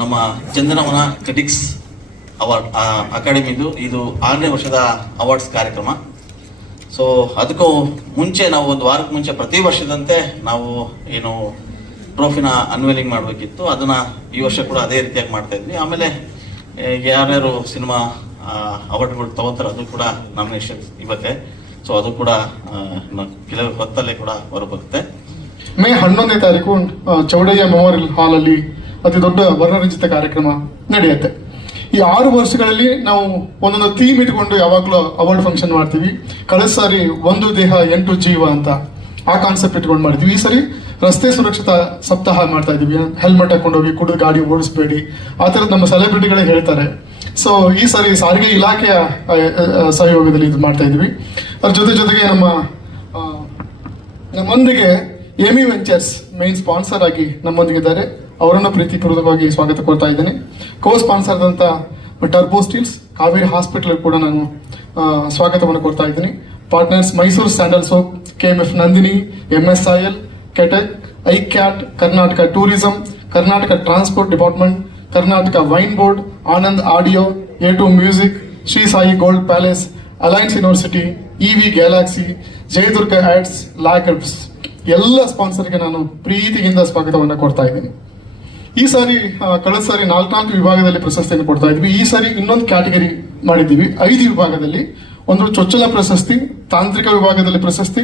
ನಮ್ಮ Chandanavana critics award ಅಕಾಡೆಮಿದು ಇದು 6ನೇ ವರ್ಷದ ಅವಾರ್ಡ್ಸ್ ಕಾರ್ಯಕ್ರಮ. ಸೊ ಅದಕ್ಕೂ ಮುಂಚೆ ನಾವು ಒಂದು ವಾರಕ್ಕೆ ಮುಂಚೆ ಪ್ರತಿ ವರ್ಷದಂತೆ ನಾವು ಏನು ಟ್ರೋಫಿನ ಅನ್ವೇಲಿಂಗ್ ಮಾಡಬೇಕಿತ್ತು, ಅದನ್ನ ಈ ವರ್ಷ ಕೂಡ ಅದೇ ರೀತಿಯಾಗಿ ಮಾಡ್ತಾ ಇದ್ವಿ. ಆಮೇಲೆ ಯಾರ್ಯಾರು ಸಿನಿಮಾ ಅವಾರ್ಡ್ಗಳು ತಗೋತಾರೆ ಅದು ಕೂಡ ನಾಮಿನೇಷನ್ ಇವತ್ತೆ. ಸೊ ಅದು ಕೂಡ ಕೆಲವು ಹೊತ್ತಲ್ಲೇ ಕೂಡ ಹೊರಬರುತ್ತೆ. ಮೇ 11ನೇ ತಾರೀಕು ಚೌಡಯ್ಯ ಮೆಮೋರಿಯಲ್ ಹಾಲ್ ಅಲ್ಲಿ ಅತಿ ದೊಡ್ಡ ವರ್ಣರಂಜಿತ ಕಾರ್ಯಕ್ರಮ ನಡೆಯುತ್ತೆ. ಈ 6 ವರ್ಷಗಳಲ್ಲಿ ನಾವು ಒಂದೊಂದು ಥೀಮ್ ಇಟ್ಕೊಂಡು ಯಾವಾಗಲೂ ಅವಾರ್ಡ್ ಫಂಕ್ಷನ್ ಮಾಡ್ತೀವಿ. ಕಳೆದ ಸಾರಿ ಒಂದು ದೇಹ 8 ಜೀವ ಅಂತ ಆ ಕಾನ್ಸೆಪ್ಟ್ ಇಟ್ಕೊಂಡು ಮಾಡ್ತೀವಿ. ಈ ಸರಿ ರಸ್ತೆ ಸುರಕ್ಷತಾ ಸಪ್ತಾಹ ಮಾಡ್ತಾ ಇದೀವಿ. ಹೆಲ್ಮೆಟ್ ಹಾಕೊಂಡೋಗಿ ಕುಡಿದು ಗಾಡಿ ಓಡಿಸ್ಬೇಡಿ, ಆ ಥರದ್ದು ನಮ್ಮ ಸೆಲೆಬ್ರಿಟಿಗಳೇ ಹೇಳ್ತಾರೆ. ಸೊ ಈ ಸಾರಿ ಸಾರಿಗೆ ಇಲಾಖೆಯ ಸಹಯೋಗದಲ್ಲಿ ಇದು ಮಾಡ್ತಾ ಇದೀವಿ. ಅದ್ರ ಜೊತೆಗೆ ನಮ್ಮೊಂದಿಗೆ ಎಮಿ ವೆಂಚರ್ಸ್ ಮೇನ್ ಸ್ಪಾನ್ಸರ್ ಆಗಿ ನಮ್ಮೊಂದಿಗಿದ್ದಾರೆ. ಅವರನ್ನು ಪ್ರೀತಿಪೂರ್ವಕವಾಗಿ ಸ್ವಾಗತ ಕೊಡ್ತಾ ಇದ್ದೇನೆ. ಕೋ ಸ್ಪಾನ್ಸರ್ ಅಂತ ಟರ್ಬೋ ಸ್ಟೀಲ್ಸ್, ಕಾವೇರಿ ಹಾಸ್ಪಿಟಲ್ ಕೂಡ ನಾನು ಸ್ವಾಗತವನ್ನು ಕೊಡ್ತಾ ಇದ್ದೀನಿ. Partners Mysuru sandal soap, KMF Nandini, MSIL, KTech, ICAT, Karnataka tourism, Karnataka transport department, Karnataka wine board, Anand audio, A2 music, Shri Sai gold palace, alliance university, EV galaxy, Jayadurga ads, ಲ್ಯಾಕರ್ಸ್ ಎಲ್ಲ ಸ್ಪಾನ್ಸರ್ಗೆ ನಾನು ಪ್ರೀತಿಯಿಂದ ಸ್ವಾಗತವನ್ನು ಕೊಡ್ತಾ ಇದ್ದೀನಿ. ಈ ಸಾರಿ ಕಳೆದ ಸಾರಿ 4 ವಿಭಾಗದಲ್ಲಿ ಪ್ರಶಸ್ತಿಯನ್ನು ಕೊಡ್ತಾ ಇದ್ವಿ. ಈ ಸಾರಿ ಇನ್ನೊಂದು ಕ್ಯಾಟಗರಿ ಮಾಡಿದ್ದೀವಿ. 5 ವಿಭಾಗದಲ್ಲಿ, ಒಂದು ಚೊಚ್ಚಲ ಪ್ರಶಸ್ತಿ, ತಾಂತ್ರಿಕ ವಿಭಾಗದಲ್ಲಿ ಪ್ರಶಸ್ತಿ,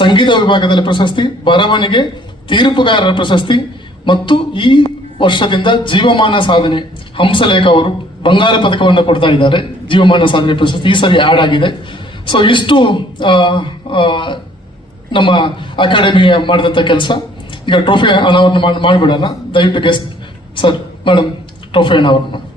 ಸಂಗೀತ ವಿಭಾಗದಲ್ಲಿ ಪ್ರಶಸ್ತಿ, ಬರವಣಿಗೆ, ತೀರ್ಪುಗಾರರ ಪ್ರಶಸ್ತಿ ಮತ್ತು ಈ ವರ್ಷದಿಂದ ಜೀವಮಾನ ಸಾಧನೆ ಹಂಸಲೇಖ ಅವರು ಬಂಗಾರ ಪದಕವನ್ನು ಕೊಡ್ತಾ ಇದ್ದಾರೆ. ಜೀವಮಾನ ಸಾಧನೆ ಪ್ರಶಸ್ತಿ ಈ ಸರಿ ಆಡ್ ಆಗಿದೆ. ಸೊ ಇಷ್ಟು ನಮ್ಮ ಅಕಾಡೆಮಿ ಮಾಡಿದಂಥ ಕೆಲಸ. ಈಗ ಟ್ರೋಫಿ ಅನಾವರಣ ಮಾಡಿಬಿಡೋಣ. ದಯವಿಟ್ಟು ಗೆಸ್ಟ್ ಸರ್, ಮೇಡಮ್ ಟ್ರೋಫಿ ಅನಾವರಣ ಮಾಡಿ.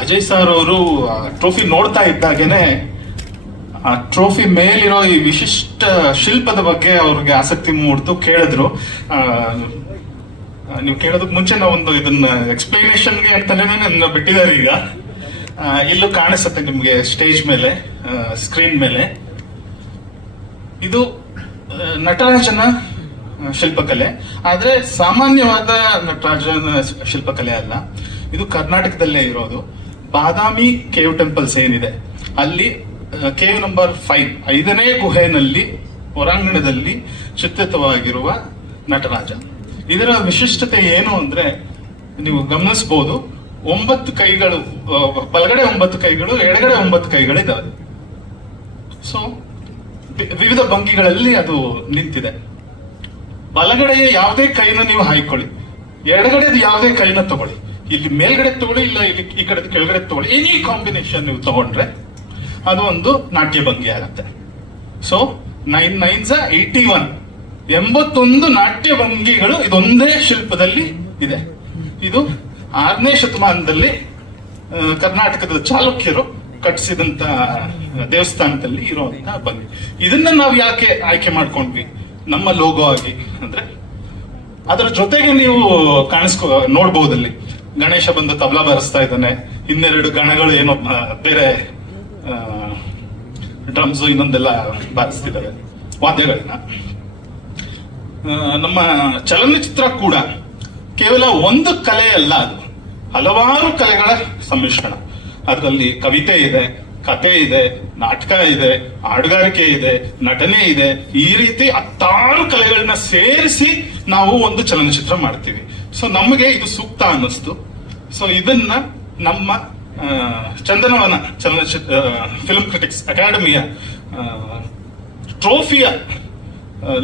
ಅಜಯ್ ಸರ್ ಅವರು ಟ್ರೋಫಿ ನೋಡ್ತಾ ಇದ್ದಾಗೇನೆ ಆ ಟ್ರೋಫಿ ಮೇಲಿರೋ ಈ ವಿಶಿಷ್ಟ ಶಿಲ್ಪದ ಬಗ್ಗೆ ಅವ್ರಿಗೆ ಆಸಕ್ತಿ ಮೂಡ್ತು. ಕೇಳಿದ್ರು. ನೀವು ಕೇಳೋದಕ್ಕೆ ಮುಂಚೆ ನಾವೊಂದು ಇದನ್ನ ಎಕ್ಸ್ಪ್ಲನೇಷನ್ಗೆ ಅಂತಾನೆ ನನ್ನ ಬಿಟ್ಟಿದ್ದಾರೆ. ಈಗ ಇಲ್ಲೂ ಕಾಣಿಸುತ್ತೆ ನಿಮ್ಗೆ ಸ್ಟೇಜ್ ಮೇಲೆ, ಸ್ಕ್ರೀನ್ ಮೇಲೆ. ಇದು ನಟರಾಜನ ಶಿಲ್ಪಕಲೆ, ಆದ್ರೆ ಸಾಮಾನ್ಯವಾದ ನಟರಾಜನ ಶಿಲ್ಪಕಲೆ ಅಲ್ಲ. ಇದು ಕರ್ನಾಟಕದಲ್ಲೇ ಇರೋದು. ಬಾದಾಮಿ ಕೇವ್ ಟೆಂಪಲ್ಸ್ ಏನಿದೆ ಅಲ್ಲಿ ಕೇವ್ ನಂಬರ್ 5ನೇ ಗುಹೆನಲ್ಲಿ ಹೊರಾಂಗಣದಲ್ಲಿ ಚಿತ್ರಿತವಾಗಿರುವ ನಟರಾಜ. ಇದರ ವಿಶಿಷ್ಟತೆ ಏನು ಅಂದ್ರೆ ನೀವು ಗಮನಿಸಬಹುದು, 9 ಕೈಗಳು, ಬಲಗಡೆ 9 ಕೈಗಳು, ಎಡಗಡೆ 9 ಕೈಗಳಿದ್ದಾವೆ. ಸೊ ವಿವಿಧ ಭಂಗಿಗಳಲ್ಲಿ ಅದು ನಿಂತಿದೆ. ಬಲಗಡೆಯ ಯಾವುದೇ ಕೈನ ನೀವು ಹಾಯ್ಕೊಳ್ಳಿ, ಎಡಗಡೆದು ಯಾವುದೇ ಕೈನ ತಗೊಳ್ಳಿ, ಇಲ್ಲಿ ಮೇಲ್ಗಡೆ ತಗೊಳ್ಳಿ, ಇಲ್ಲ ಇಲ್ಲಿ ಈ ಕಡೆ ಕೆಳಗಡೆ ತಗೊಳ್ಳಿ, ಎನಿ ಕಾಂಬಿನೇಷನ್ ನೀವು ತಗೊಂಡ್ರೆ ಅದು ಒಂದು ನಾಟ್ಯ ಭಂಗಿ ಆಗುತ್ತೆ. ಸೊ 9 9s 81, 81 ನಾಟ್ಯ ಭಂಗಿಗಳು ಇದೊಂದೇ ಶಿಲ್ಪದಲ್ಲಿ ಇದೆ. ಇದು 6ನೇ ಶತಮಾನದಲ್ಲಿ ಕರ್ನಾಟಕದ ಚಾಲುಕ್ಯರು ಕಟ್ಟಿಸಿದಂತ ದೇವಸ್ಥಾನದಲ್ಲಿ ಇರುವಂತಹ ಭಂಗಿ. ಇದನ್ನ ನಾವು ಯಾಕೆ ಆಯ್ಕೆ ಮಾಡ್ಕೊಂಡ್ವಿ ನಮ್ಮ ಲೋಗೋ ಆಗಿ ಅಂದ್ರೆ, ಅದರ ಜೊತೆಗೆ ನೀವು ನೋಡ್ಬಹುದಲ್ಲಿ ಗಣೇಶ ಬಂದು ತಬಲಾ ಬಾರಿಸ್ತಾ ಇದ್ದಾನೆ, ಇನ್ನೆರಡು ಗಣಗಳು ಏನೋ ಬೇರೆ ಡ್ರಮ್ಸ್ ಇನ್ನೊಂದೆಲ್ಲ ಬಾರಿಸ್ತಿದ್ದಾರೆ ವಾದ್ಯಗಳನ್ನ. ನಮ್ಮ ಚಲನಚಿತ್ರ ಕೂಡ ಕೇವಲ ಒಂದು ಕಲೆ ಅಲ್ಲ, ಅದು ಹಲವಾರು ಕಲೆಗಳ ಸಮ್ಮಿಶ್ರಣ. ಅದರಲ್ಲಿ ಕವಿತೆ ಇದೆ, ಕತೆ ಇದೆ, ನಾಟಕ ಇದೆ, ಹಾಡುಗಾರಿಕೆ ಇದೆ, ನಟನೆ ಇದೆ. ಈ ರೀತಿ 10 ಕಲೆಗಳನ್ನ ಸೇರಿಸಿ ನಾವು ಒಂದು ಚಲನಚಿತ್ರ ಮಾಡ್ತೀವಿ. ಸೊ ನಮಗೆ ಇದು ಸೂಕ್ತ ಅನ್ನಿಸ್ತು. ಸೊ ಇದನ್ನ ನಮ್ಮ ಚಂದನವನ ಚಲನಚಿತ್ರ ಫಿಲ್ಮ್ ಕ್ರಿಟಿಕ್ಸ್ ಅಕಾಡೆಮಿಯ ಟ್ರೋಫಿಯ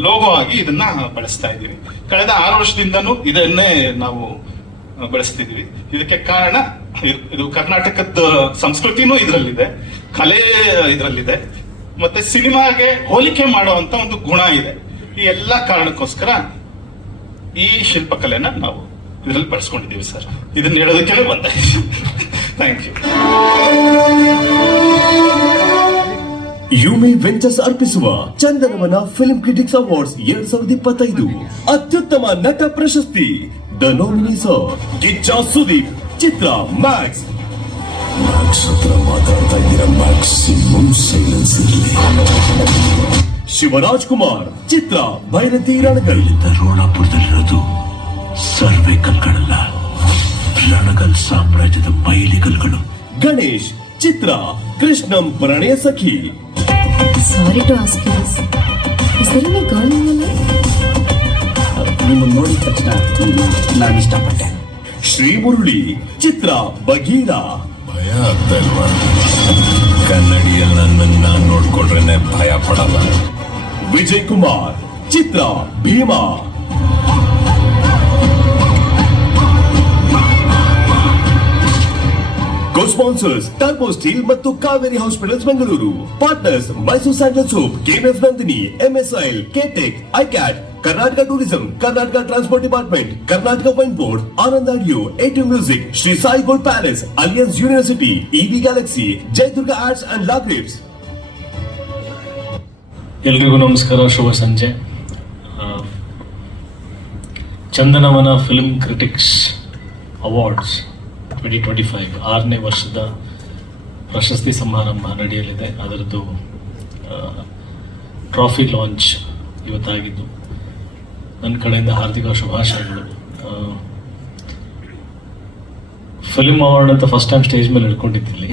ಲೋಗೋ ಆಗಿ ಇದನ್ನ ಬಳಸ್ತಾ ಇದ್ದೀವಿ. ಕಳೆದ 6 ವರ್ಷದಿಂದನೂ ಇದನ್ನೇ ನಾವು ಬಳಸ್ತಿದ್ವಿ. ಇದಕ್ಕೆ ಕಾರಣ ಇದು ಕರ್ನಾಟಕದ ಸಂಸ್ಕೃತಿನೂ ಇದರಲ್ಲಿದೆ, ಕಲೆ ಇದರಲ್ಲಿದೆ, ಮತ್ತೆ ಸಿನಿಮಾಗೆ ಹೋಲಿಕೆ ಮಾಡುವಂತ ಒಂದು ಗುಣ ಇದೆ. ಈ ಎಲ್ಲ ಕಾರಣಕ್ಕೋಸ್ಕರ ಈ ಶಿಲ್ಪಕಲೆನ ನಾವು ಇದರಲ್ಲಿ ಬಳಸ್ಕೊಂಡಿದ್ದೀವಿ ಸರ್. ಇದನ್ನ ಹೇಳೋದಕ್ಕೆ ಬಂದೆ. Thank you. ಯುಮಿ ವೆಂಚರ್ಸ್ ಅರ್ಪಿಸುವ ಚಂದನವನ ಫಿಲ್ಮ್ ಕ್ರಿಟಿಕ್ಸ್ ಅವಾರ್ಡ್ಸ್ 2025 ಅತ್ಯುತ್ತಮ ನಟ ಪ್ರಶಸ್ತಿ. ದ ನಾಮಿನೀಸ್ ಗಿಚ್ಚ ಸುದೀಪ್, ಚಿತ್ರ ಮ್ಯಾಕ್ಸ್. ಹತ್ರ ಮಾತಾಡ್ತಾ ಇದ್ದೀರಾ, ಮ್ಯಾಕ್ಸಿಮಮ್ ಸೈಲೆನ್ಸ್ ಇರಲಿ. ಶಿವರಾಜ್ ಕುಮಾರ್, ಚಿತ್ರ ಭೈರತಿ ರಣಗಲ್. ರೋಣಾಪುರದಲ್ಲಿರೋದು ಸರ್ವೆ ಕಲ್ಗಳಲ್ಲ, ರಣಗಲ್ ಸಾಮ್ರಾಜ್ಯದ ಬಯಲಿಗಲ್ಗಳು. ಗಣೇಶ್, ಚಿತ್ರ ಕೃಷ್ಣಂ ಪ್ರಣಯ ಸಖಿ. Sorry to ask you this. Is there any girl in your life? ನಿಮ್ಮನ್ನು ನೋಡಿದ ತಕ್ಷಣ ನಾನು ಇಷ್ಟಪಟ್ಟೆ. ಶ್ರೀ ಮುರಳಿ, ಚಿತ್ರ ಬಗೀರ. ಭಯ ಆಗ್ತಾ ಇಲ್ವಾ? ಕನ್ನಡಿಯಲ್ಲಿ ನನ್ನನ್ನು ನಾನು ನೋಡ್ಕೊಂಡ್ರೆ ಭಯ ಪಡಲ್ಲ. ವಿಜಯ್ ಕುಮಾರ್, ಚಿತ್ರ ಭೀಮಾ. Co-sponsors ಟರ್ಬೋ ಸ್ಟೀಲ್ ಮತ್ತು Kaveri hospitals Bengaluru. Partners Mysuru sandal soap, KF Nandini, MSIL, KTech, ICAT, Karnataka tourism, Karnataka transport department, Karnataka wine board, Anand audio, A2 music, Shri Sai gold palace, alliance university, EV galaxy, Jayadurga arts and la grapes. ಎಲ್ರಿಗೂ ನಮಸ್ಕಾರ, ಶುಭ ಸಂಜೆ. ಚಂದನವನ ಫಿಲ್ಮ್ ಕ್ರಿಟಿಕ್ಸ್ ಅವಾರ್ಡ್ಸ್ 2025 6ನೇ ವರ್ಷದ ಪ್ರಶಸ್ತಿ ಸಮಾರಂಭ ನಡೆಯಲಿದೆ. ಅದರದ್ದು ಟ್ರಾಫಿ ಲಾಂಚ್ ಇವತ್ತಾಗಿದ್ದು ನನ್ನ ಕಡೆಯಿಂದ ಹಾರ್ದಿಕ ಶುಭಾಶಯಗಳು. ಫಿಲ್ಮ್ ಅವಾರ್ಡ್ ಅಂತ ಫಸ್ಟ್ ಟೈಮ್ ಸ್ಟೇಜ್ ಮೇಲೆ ಹಿಡ್ಕೊಂಡಿದ್ದಿಲ್ಲಿ.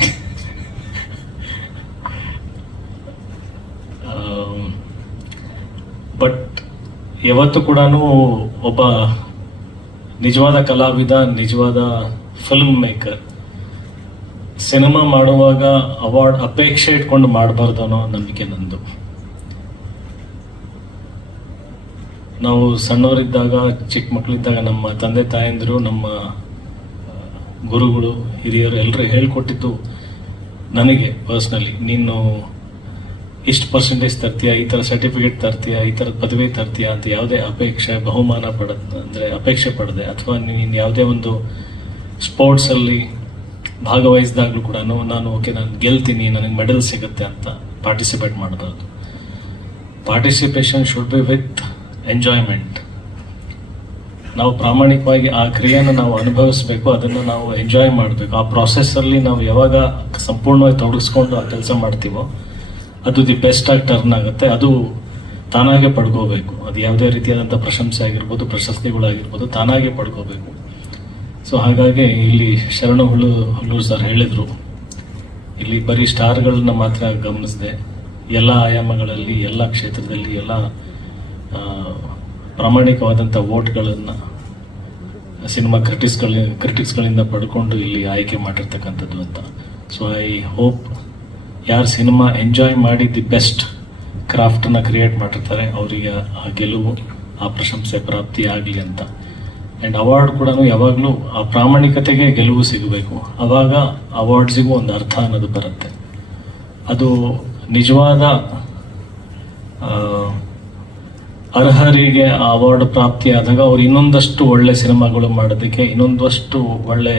ಬಟ್ ಯಾವತ್ತೂ ಕೂಡ ಒಬ್ಬ ನಿಜವಾದ ಕಲಾವಿದ, ನಿಜವಾದ ಫಿಲ್ಮ್ ಮೇಕರ್ ಸಿನಿಮಾ ಮಾಡುವಾಗ ಅವಾರ್ಡ್ ಅಪೇಕ್ಷೆ ಇಟ್ಕೊಂಡು ಮಾಡಬಾರ್ದು ಅನ್ನೋ ನಂಬಿಕೆ ನಂದು. ನಾವು ಸಣ್ಣವರಿದ್ದಾಗ, ಚಿಕ್ಕ ಮಕ್ಕಳಿದ್ದಾಗ ನಮ್ಮ ತಂದೆ ತಾಯಂದಿರು, ನಮ್ಮ ಗುರುಗಳು, ಹಿರಿಯರು ಎಲ್ಲರೂ ಹೇಳ್ಕೊಟ್ಟಿದ್ದು ನನಗೆ ಪರ್ಸ್ನಲಿ, ನೀನು ಇಷ್ಟು ಪರ್ಸೆಂಟೇಜ್ ತರ್ತೀಯ, ಈ ಥರ ಸರ್ಟಿಫಿಕೇಟ್ ತರ್ತೀಯ, ಈ ಥರದ ಪದವಿ ತರ್ತೀಯ ಅಂತ ಯಾವುದೇ ಅಪೇಕ್ಷೆ, ಬಹುಮಾನ ಅಂದರೆ ಅಪೇಕ್ಷೆ ಪಡದೆ, ಅಥವಾ ನೀನು ಯಾವುದೇ ಒಂದು ಸ್ಪೋರ್ಟ್ಸಲ್ಲಿ ಭಾಗವಹಿಸಿದಾಗಲೂ ಕೂಡ ನಾನು ಗೆಲ್ತೀನಿ, ನನಗೆ ಮೆಡಲ್ ಸಿಗುತ್ತೆ ಅಂತ ಪಾರ್ಟಿಸಿಪೇಟ್ ಮಾಡಬಾರ್ದು. Participation should be with enjoyment. ನಾವು ಪ್ರಾಮಾಣಿಕವಾಗಿ ಆ ಕ್ರಿಯೆಯನ್ನು ನಾವು ಅನುಭವಿಸಬೇಕು, ಅದನ್ನು ನಾವು ಎಂಜಾಯ್ ಮಾಡಬೇಕು. ಆ ಪ್ರಾಸೆಸ್ಸಲ್ಲಿ ನಾವು ಯಾವಾಗ ಸಂಪೂರ್ಣವಾಗಿ ತೊಡಗಿಸ್ಕೊಂಡು ಆ ಕೆಲಸ ಮಾಡ್ತೀವೋ ಅದು ದಿ ಬೆಸ್ಟ್ ಆಗಿ ಟರ್ನ್ ಆಗುತ್ತೆ. ಅದು ತಾನಾಗೆ ಪಡ್ಕೋಬೇಕು. ಅದು ಯಾವುದೇ ರೀತಿಯಾದಂಥ ಪ್ರಶಂಸೆ ಆಗಿರ್ಬೋದು, ಪ್ರಶಸ್ತಿಗಳಾಗಿರ್ಬೋದು, ತಾನಾಗೆ ಪಡ್ಕೋಬೇಕು. ಸೊ ಹಾಗಾಗಿ ಇಲ್ಲಿ ಶರಣು ಹುಲ್ಲೂರು ಸರ್ ಹೇಳಿದರು, ಇಲ್ಲಿ ಬರೀ ಸ್ಟಾರ್ಗಳನ್ನ ಮಾತ್ರ ಗಮನಿಸದೆ ಎಲ್ಲ ಆಯಾಮಗಳಲ್ಲಿ, ಎಲ್ಲ ಕ್ಷೇತ್ರದಲ್ಲಿ, ಎಲ್ಲ ಪ್ರಾಮಾಣಿಕವಾದಂಥ ವೋಟ್ಗಳನ್ನು ಸಿನಿಮಾ ಕ್ರಿಟಿಕ್ಸ್ಗಳಿಂದ ಪಡ್ಕೊಂಡು ಇಲ್ಲಿ ಆಯ್ಕೆ ಮಾಡಿರ್ತಕ್ಕಂಥದ್ದು ಅಂತ. ಸೊ ಐ ಹೋಪ್ ಯಾರು ಸಿನಿಮಾ ಎಂಜಾಯ್ ಮಾಡಿ ದಿ ಬೆಸ್ಟ್ ಕ್ರಾಫ್ಟನ್ನು ಕ್ರಿಯೇಟ್ ಮಾಡಿರ್ತಾರೆ ಅವರಿಗೆ ಆ ಗೆಲುವು, ಆ ಪ್ರಶಂಸೆ ಪ್ರಾಪ್ತಿ ಆಗಲಿ ಅಂತ. ಆ್ಯಂಡ್ ಅವಾರ್ಡ್ ಕೂಡ ಯಾವಾಗಲೂ ಆ ಪ್ರಾಮಾಣಿಕತೆಗೆ ಗೆಲುವು ಸಿಗಬೇಕು. ಆವಾಗ ಅವಾರ್ಡ್ಸಿಗೂ ಒಂದು ಅರ್ಥ ಅನ್ನೋದು ಬರುತ್ತೆ. ಅದು ನಿಜವಾದ ಅರ್ಹರಿಗೆ ಆ ಅವಾರ್ಡ್ ಪ್ರಾಪ್ತಿಯಾದಾಗ ಅವ್ರು ಇನ್ನೊಂದಷ್ಟು ಒಳ್ಳೆ ಸಿನಿಮಾಗಳು ಮಾಡೋದಕ್ಕೆ, ಇನ್ನೊಂದಷ್ಟು ಒಳ್ಳೆ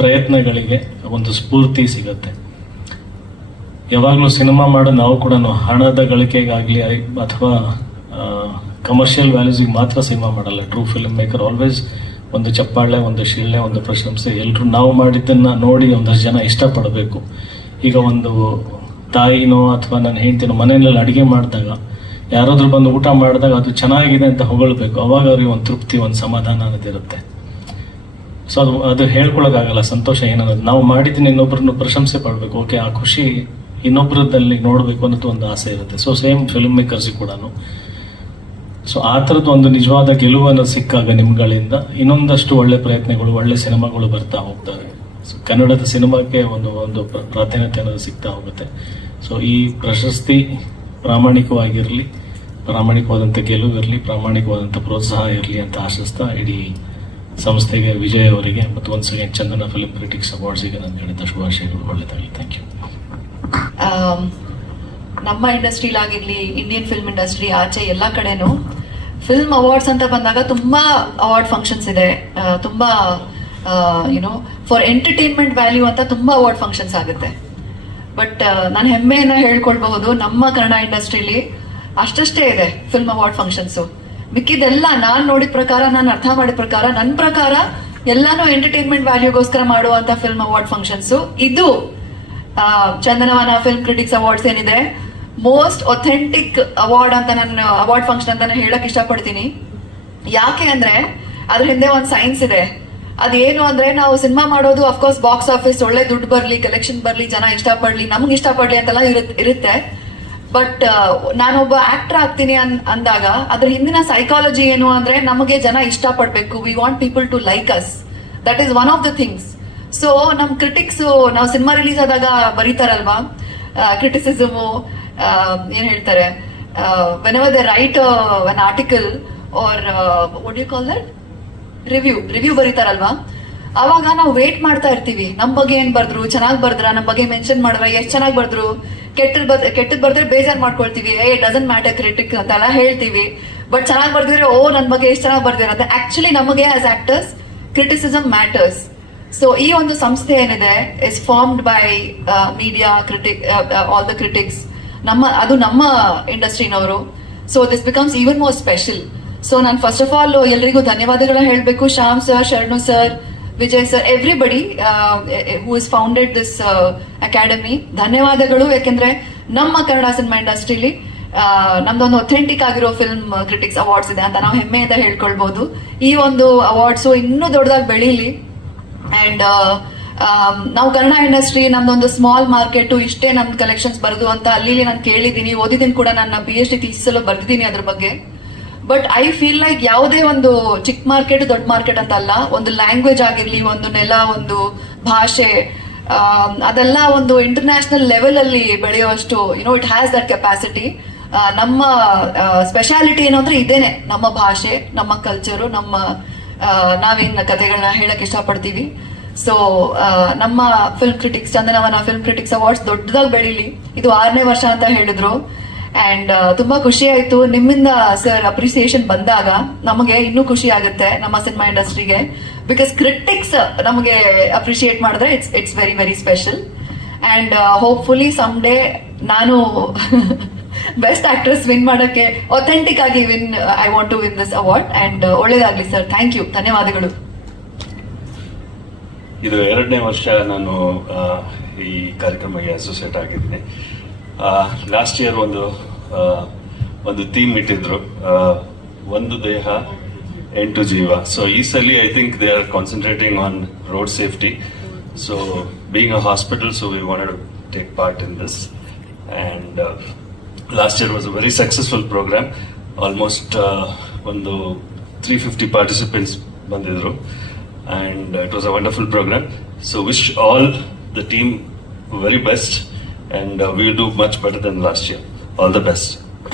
ಪ್ರಯತ್ನಗಳಿಗೆ ಒಂದು ಸ್ಫೂರ್ತಿ ಸಿಗುತ್ತೆ. ಯಾವಾಗಲೂ ಸಿನಿಮಾ ಮಾಡೋ ನಾವು ಕೂಡ ಹಣದ ಗಳಿಕೆಗಾಗಲಿ ಅಥವಾ ಕಮರ್ಷಿಯಲ್ ವ್ಯಾಲ್ಯೂಸಿಗೆ ಮಾತ್ರ ಸಿನಿಮಾ ಮಾಡಲ್ಲ. ಟ್ರೂ ಫಿಲ್ಮ್ ಮೇಕರ್ ಆಲ್ವೇಸ್ ಒಂದು ಚಪ್ಪಾಳೆ, ಒಂದು ಶಿಳ್ಳೆ, ಒಂದು ಪ್ರಶಂಸೆ, ಎಲ್ಲರೂ ನಾವು ಮಾಡಿದ್ದನ್ನು ನೋಡಿ ಒಂದಷ್ಟು ಜನ ಇಷ್ಟಪಡಬೇಕು. ಈಗ ಒಂದು ತಾಯಿನೋ ಅಥವಾ ನನ್ನ ಹೆಂಡ್ತಿನೋ ಮನೆಯಲ್ಲಿ ಅಡುಗೆ ಮಾಡಿದಾಗ ಯಾರಾದರೂ ಬಂದು ಊಟ ಮಾಡಿದಾಗ ಅದು ಚೆನ್ನಾಗಿದೆ ಅಂತ ಹೊಗಳ್ಬೇಕು. ಅವಾಗ ಅವ್ರಿಗೆ ಒಂದು ತೃಪ್ತಿ, ಒಂದು ಸಮಾಧಾನ ಅನ್ನೋದಿರುತ್ತೆ. ಸೊ ಅದು ಹೇಳ್ಕೊಳಕ್ಕಾಗಲ್ಲ ಸಂತೋಷ ಏನನ್ನೋದು. ನಾವು ಮಾಡಿದ್ದೀನಿ ಇನ್ನೊಬ್ಬರನ್ನು ಪ್ರಶಂಸೆ ಪಡಬೇಕು, ಓಕೆ, ಆ ಖುಷಿ ಇನ್ನೊಬ್ಬರದಲ್ಲಿ ನೋಡಬೇಕು ಅನ್ನೋದು ಒಂದು ಆಸೆ ಇರುತ್ತೆ. ಸೊ ಸೇಮ್ ಫಿಲ್ಮ್ ಮೇಕರ್ಸಿಗೆ ಕೂಡ ಸೊ ಆ ಥರದ್ದು ಒಂದು ನಿಜವಾದ ಗೆಲುವನ್ನು ಸಿಕ್ಕಾಗ ನಿಮ್ಗಳಿಂದ ಇನ್ನೊಂದಷ್ಟು ಒಳ್ಳೆ ಪ್ರಯತ್ನಗಳು, ಒಳ್ಳೆ ಸಿನಿಮಾಗಳು ಬರ್ತಾ ಹೋಗ್ತವೆ. ಸೊ ಕನ್ನಡದ ಸಿನಿಮಾಕ್ಕೆ ಒಂದು ಪ್ರಾಧಾನ್ಯತೆ ಅನ್ನೋದು ಸಿಗ್ತಾ ಹೋಗುತ್ತೆ. ಸೊ ಈ ಪ್ರಶಸ್ತಿ ಪ್ರಾಮಾಣಿಕವಾಗಿರಲಿ, ಪ್ರಾಮಾಣಿಕವಾದಂಥ ಗೆಲುವು ಇರಲಿ, ಪ್ರಾಮಾಣಿಕವಾದಂಥ ಪ್ರೋತ್ಸಾಹ ಇರಲಿ ಅಂತ ಆಶಿಸ್ತಾ ಇಡೀ ಸಂಸ್ಥೆಗೆ, ವಿಜಯ್ ಅವರಿಗೆ ಮತ್ತು ಒಂದು ಸೆಕೆಂಡ್ ಚಂದನ ಫಿಲ್ಮ್ ಕ್ರಿಟಿಕ್ಸ್ ಅವಾರ್ಡ್ಸಿಗೆ ನಾನು ಹೇಳಿದ ಶುಭಾಶಯಗಳು. ಒಳ್ಳೆಯದಾಗಲಿ. Thank you. ನಮ್ಮ ಇಂಡಸ್ಟ್ರಿಲಾಗಿರ್ಲಿ, ಇಂಡಿಯನ್ ಫಿಲ್ಮ್ ಇಂಡಸ್ಟ್ರಿ ಆಚೆ ಎಲ್ಲ ಕಡೆನೂ ಫಿಲ್ಮ್ ಅವಾರ್ಡ್ಸ್ ಅಂತ ಬಂದಾಗ ತುಂಬಾ ಅವಾರ್ಡ್ ಫಂಕ್ಷನ್ಸ್ ಇದೆ. ತುಂಬಾ ಫಾರ್ ಎಂಟರ್ಟೈನ್ಮೆಂಟ್ ವ್ಯಾಲ್ಯೂ ಅಂತ ತುಂಬಾ ಅವಾರ್ಡ್ ಫಂಕ್ಷನ್ಸ್ ಆಗುತ್ತೆ. ಬಟ್ ನಾನು ಹೆಮ್ಮೆಯನ್ನ ಹೇಳ್ಕೊಳ್ಬಹುದು, ನಮ್ಮ ಕನ್ನಡ ಇಂಡಸ್ಟ್ರಿಲಿ ಅಷ್ಟಷ್ಟೇ ಇದೆ ಫಿಲ್ಮ್ ಅವಾರ್ಡ್ ಫಂಕ್ಷನ್ಸ್. ಮಿಕ್ಕಿದೆಲ್ಲ ನಾನು ನೋಡಿದ ಪ್ರಕಾರ, ನಾನು ಅರ್ಥ ಮಾಡಿದ ಪ್ರಕಾರ, ನನ್ನ ಪ್ರಕಾರ ಎಲ್ಲಾನು ಎಂಟರ್ಟೈನ್ಮೆಂಟ್ ವ್ಯಾಲ್ಯೂಗೋಸ್ಕರ ಮಾಡುವಂತ ಫಿಲ್ಮ್ ಅವಾರ್ಡ್ ಫಂಕ್ಷನ್ಸ್. ಇದು ಚಂದನವನ ಫಿಲ್ಮ್ ಕ್ರಿಟಿಕ್ಸ್ ಅವಾರ್ಡ್ಸ್ ಏನಿದೆ, ಮೋಸ್ಟ್ ಒಥೆಂಟಿಕ್ ಅವಾರ್ಡ್ ಅಂತ ನಾನು ಅವಾರ್ಡ್ ಫಂಕ್ಷನ್ ಅಂತ ನಾನು ಹೇಳಕ್ ಇಷ್ಟಪಡ್ತೀನಿ. ಯಾಕೆ ಅಂದ್ರೆ ಅದ್ರ ಹಿಂದೆ ಒಂದು ಸೈನ್ಸ್ ಇದೆ. ಅದೇನು ಅಂದ್ರೆ, ನಾವು ಸಿನಿಮಾ ಮಾಡೋದು ಅಫ್ಕೋರ್ಸ್ ಬಾಕ್ಸ್ ಆಫೀಸ್ ಒಳ್ಳೆ ದುಡ್ಡು ಬರ್ಲಿ, ಕಲೆಕ್ಷನ್ ಬರ್ಲಿ, ಜನ ಇಷ್ಟಪಡ್ಲಿ, ನಮ್ಗೆ ಇಷ್ಟಪಡ್ಲಿ ಅಂತೆಲ್ಲ ಇರುತ್ತೆ. ಬಟ್ ನಾನೊಬ್ಬ ಆಕ್ಟರ್ ಆಗ್ತೀನಿ ಅಂದಾಗ ಅದ್ರ ಹಿಂದಿನ ಸೈಕಾಲಜಿ ಏನು ಅಂದ್ರೆ, ನಮಗೆ ಜನ ಇಷ್ಟಪಡ್ಬೇಕು. We want people to like us. That is one of the things. So ನಮ್ ಕ್ರಿಟಿಕ್ಸ್, ನಾವು ಸಿನಿಮಾ ರಿಲೀಸ್ ಆದಾಗ ಬರೀತಾರಲ್ವಾ ಕ್ರಿಟಿಸಿಸಮು, ಏನ್ ಹೇಳ್ತಾರೆ, whenever they write an article or what you call that, review ಬರೀತಾರಲ್ವಾ, ಅವಾಗ ನಾವು ವೇಟ್ ಮಾಡ್ತಾ ಇರ್ತೀವಿ. ನಮ್ ಬಗ್ಗೆ ಏನ್ ಬರ್ದ್ರು, ಚೆನ್ನಾಗ್ ಬರ್ದ್ರ, ನಮ್ ಬಗ್ಗೆ ಮೆನ್ಷನ್ ಮಾಡಿದ್ರ, ಎಷ್ಟ್ ಚೆನ್ನಾಗ್ ಬರ್ದ್ರು, ಕೆಟ್ಟದ್ ಬರ್ದ್ರೆ ಬೇಜಾರ್ ಮಾಡ್ಕೊಳ್ತೀವಿ, ಡಸಂಟ್ ಮ್ಯಾಟರ್ ಕ್ರಿಟಿಕ್ ಅಂತೆಲ್ಲ ಹೇಳ್ತೀವಿ. ಬಟ್ ಚೆನ್ನಾಗ್ ಬರ್ದಿದ್ರೆ ನನ್ ಬಗ್ಗೆ ಎಷ್ಟ್ ಚೆನ್ನಾಗ್ ಬರ್ದಿರ ಅಂತ. ಆಕ್ಚುಲಿ ನಮಗೆ as actors criticism matters. So ಈ ಒಂದು ಸಂಸ್ಥೆ ಏನಿದೆ is formed by media critic, all the critics, ಅದು ನಮ್ಮ ಇಂಡಸ್ಟ್ರಿನವರು. So this becomes even more special. So ನಾನು ಫಸ್ಟ್ ಆಫ್ ಆಲ್ ಎಲ್ರಿಗೂ ಧನ್ಯವಾದಗಳನ್ನ ಹೇಳಬೇಕು. Shyam sir, Sharanu sir, Vijay sir, everybody who is founded this academy, ಧನ್ಯವಾದಗಳು. ಯಾಕೆಂದ್ರೆ ನಮ್ಮ ಕನ್ನಡ ಸಿನಿಮಾ ಇಂಡಸ್ಟ್ರಿಲಿ ನಮ್ದೊಂದು ಒಥೆಂಟಿಕ್ ಆಗಿರೋ ಫಿಲ್ಮ್ ಕ್ರಿಟಿಕ್ಸ್ ಅವಾರ್ಡ್ಸ್ ಇದೆ ಅಂತ ನಾವು ಹೆಮ್ಮೆಯಿಂದ ಹೇಳ್ಕೊಳ್ಬಹುದು. ಈ ಒಂದು ಅವಾರ್ಡ್ಸ್ ಇನ್ನೂ ದೊಡ್ಡದಾಗಿ ಬೆಳೀಲಿ. ಅಂಡ್ ನಾವು ಕನ್ನಡ ಇಂಡಸ್ಟ್ರಿ, ನಮ್ದೊಂದು ಸ್ಮಾಲ್ ಮಾರ್ಕೆಟ್, ಇಷ್ಟೇ ನಮ್ದು ಕಲೆಕ್ಷನ್ಸ್ ಬರೋದು ಅಂತ ಅಲ್ಲಿ ನಾನು ಕೇಳಿದ್ದೀನಿ, ಓದಿದ್ದೀನಿ ಕೂಡ. ನನ್ನ PhD ಥೀಸಿಸ್ ಬರ್ದಿದ್ದೀನಿ ಅದ್ರ ಬಗ್ಗೆ. ಬಟ್ ಐ ಫೀಲ್ ಲೈಕ್ ಯಾವುದೇ ಒಂದು ಚಿಕ್ಕ ಮಾರ್ಕೆಟ್, ದೊಡ್ಡ ಮಾರ್ಕೆಟ್ ಅಂತ ಅಲ್ಲ, ಒಂದು ಲ್ಯಾಂಗ್ವೇಜ್ ಆಗಿರ್ಲಿ, ಒಂದು ನೆಲ, ಒಂದು ಭಾಷೆ, ಅದೆಲ್ಲ ಒಂದು ಇಂಟರ್ನ್ಯಾಷನಲ್ ಲೆವೆಲ್ ಅಲ್ಲಿ ಬೆಳೆಯುವಷ್ಟು ಇಟ್ ಹ್ಯಾಸ್ ದಟ್ ಕೆಪಾಸಿಟಿ. ನಮ್ಮ ಸ್ಪೆಷಾಲಿಟಿ ಏನು ಅಂದ್ರೆ ಇದೇನೆ, ನಮ್ಮ ಭಾಷೆ, ನಮ್ಮ ಕಲ್ಚರು, ನಾವೇನ್ ಕಥೆಗಳನ್ನ ಹೇಳಕ್ ಇಷ್ಟಪಡ್ತೀವಿ. ಸೊ ನಮ್ಮ film critics, Chandanavana film critics awards ದೊಡ್ಡದಾಗಿ ಬೆಳೀಲಿ. ಇದು 6ನೇ ವರ್ಷ ಅಂತ ಹೇಳಿದ್ರು. ಅಂಡ್ ತುಂಬಾ ಖುಷಿ ಆಯ್ತು ನಿಮ್ಮಿಂದ ಸರ್ ಅಪ್ರಿಸಿಯೇಷನ್ ಬಂದಾಗ. ನಮಗೆ ಇನ್ನೂ ಖುಷಿ ಆಗುತ್ತೆ ನಮ್ಮ ಸಿನಿಮಾ ಇಂಡಸ್ಟ್ರಿಗೆ, ಬಿಕಾಸ್ ಕ್ರಿಟಿಕ್ಸ್ ನಮಗೆ ಅಪ್ರಿಶಿಯೇಟ್ ಮಾಡಿದ್ರೆ it's very very special. And hopefully some day ನಾನು ಬೆಸ್ಟ್ ಆಕ್ಟ್ರೆಸ್ ವಿನ್ ಮಾಡೋಕೆ, ಒಥೆಂಟಿಕ್ ಆಗಿ I want to win this award. And ಒಳ್ಳೇದಾಗ್ಲಿ ಸರ್. ಥ್ಯಾಂಕ್ ಯು, ಧನ್ಯವಾದಗಳು. ಇದು 2ನೇ ವರ್ಷ ನಾನು ಈ ಕಾರ್ಯಕ್ರಮಕ್ಕೆ ಅಸೋಸಿಯೇಟ್ ಆಗಿದ್ದೀನಿ. ಲಾಸ್ಟ್ ಇಯರ್ ಒಂದು ಥೀಮ್ ಇಟ್ಟಿದ್ರು, ಒಂದು ದೇಹ 8 ಜೀವ. ಸೊ ಈ ಸಲ I think they are concentrating on road safety. So being a hospital, so we wanted to take part in this. And last year was a very successful program. Almost ಒಂದು 350 participants ಬಂದಿದ್ರು. And it was a wonderful program. So wish all the team very best, and we will do much better than last year. All the best.